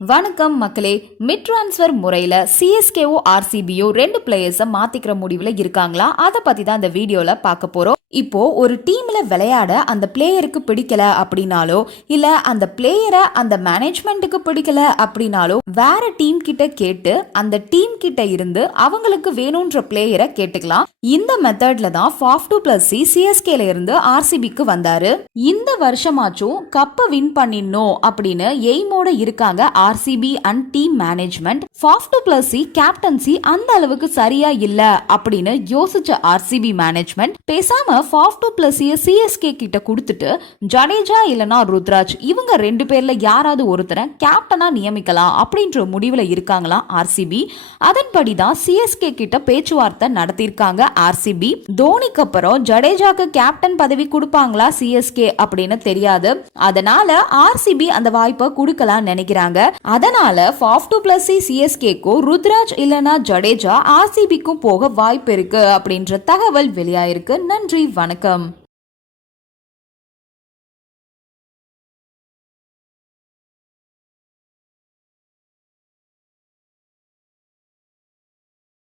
வணக்கம் மக்களே mid transfer முறையில் சிஎஸ்கேஓ ஆர்சிபியோ ரெண்டு பிளேயர்ஸை மாற்றிக்கிற முடிவில் இருக்காங்களா? அதை பற்றி தான் இந்த வீடியோவில் பார்க்க போகிறோம் இப்போ ஒரு டீமில் விளையாட அந்த பிளேயருக்கு பிடிக்கல அப்படின்னாலோ இல்லை அந்த பிளேயரை அந்த மேனேஜ்மெண்ட்டுக்கு பிடிக்கல அப்படின்னாலோ வேற டீம் கிட்ட கேட்டு அந்த டீம் கிட்ட இருந்து அவங்களுக்கு வேணுன்ற பிளேயரை கேட்டுக்கலாம். இந்த மெத்தட்ல தான் ஃபாஃப் டூ பிளஸ் சி சிஎஸ்கேல இருந்து ஆர்சிபிக்கு வந்தாரு. இந்த வருஷமாச்சும் கப்பை வின் பண்ணிடணும் அப்படின்னு எய்மோட இருக்காங்க RCB and team management Faf du Plessis captaincy அந்த அளவுக்கு சரியா இல்ல அப்படின்னு யோசிச்ச ஆர்சிபி மேனேஜ்மெண்ட் பேசாம ஃபாஃப் டூ பிளஸ் சிஎஸ்கே கிட்ட கொடுத்துட்டு ஜடேஜா இல்லனா ருத்ராஜ் இவங்க ரெண்டு பேர்ல யாராவது ஒருத்தரை கேப்டனா நியமிக்கலாம் அப்படின்ற முடிவுல இருக்காங்களாம் ஆர்சிபி அதன்படி தான் சிஎஸ்கே கிட்ட பேச்சுவார்த்தை நடத்தியிருக்காங்க ஆர்சிபி தோனிக்கு அப்புறம் ஜடேஜாக்கு கேப்டன் பதவி கொடுப்பாங்களா சிஎஸ்கே அப்படின்னு தெரியாது. அதனால ஆர்சிபி அந்த வாய்ப்பை கொடுக்கலாம் நினைக்கிறாங்க. அதனால ஃபாஃப் டூ பிளஸ் சிஎஸ்கேக்கும் ருத்ராஜ் இல்லனா ஜடேஜா ஆர்சிபிக்கும் போக வாய்ப்பு இருக்கு அப்படின்ற தகவல் வெளியாயிருக்கு. நன்றி வணக்கம்.